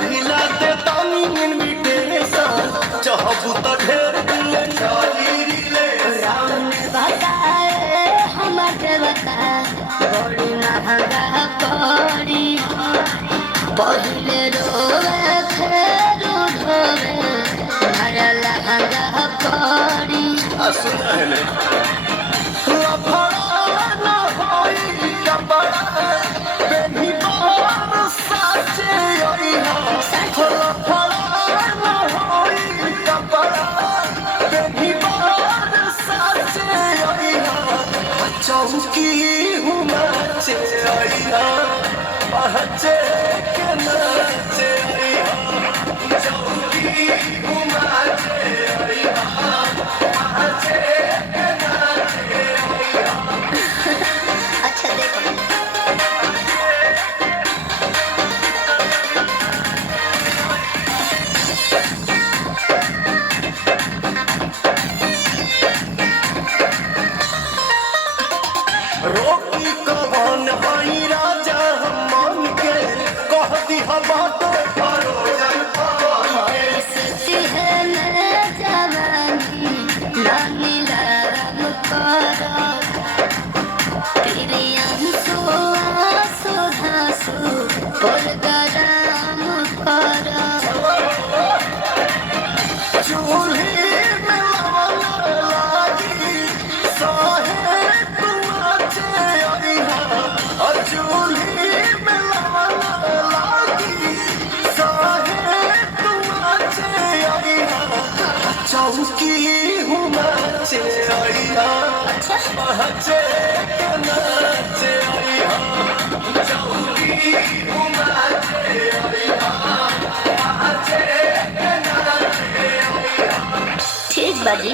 पहिला ते तानी इनविटेशन चाहबू त ढेर दिन चली रे राम बताए हमारे बता बड़ी महंगा पड़ी पहले रोवे फिर ढोवे हमारा लहंगा पड़ी सुन है लफड़ा न होई कपड़ा बेनी बार साचे आई लफड़ा न होई कपड़ा बेनी बार साचे आई चौकी हूँ नाचे आई पहचे के नाचे आई चौकी हूँ नाचे आई पहचे अच्छा देखो रोकी कवन आई राजा मन के कह दिहा बात भरोजन सती है मैं जवानी रानी लाम करो प्रियम सुहासु धासु और गराम करो चूल्ही में लवन लागी साहे तुमाचे आई चूल्ही में लवन लागी साहे तुमाचे आई चौकी हूँ नाचे आई पहचे के नाचे आई चौकी हूँ नाचे आई पहचे के नाचे आई ठीक बाजी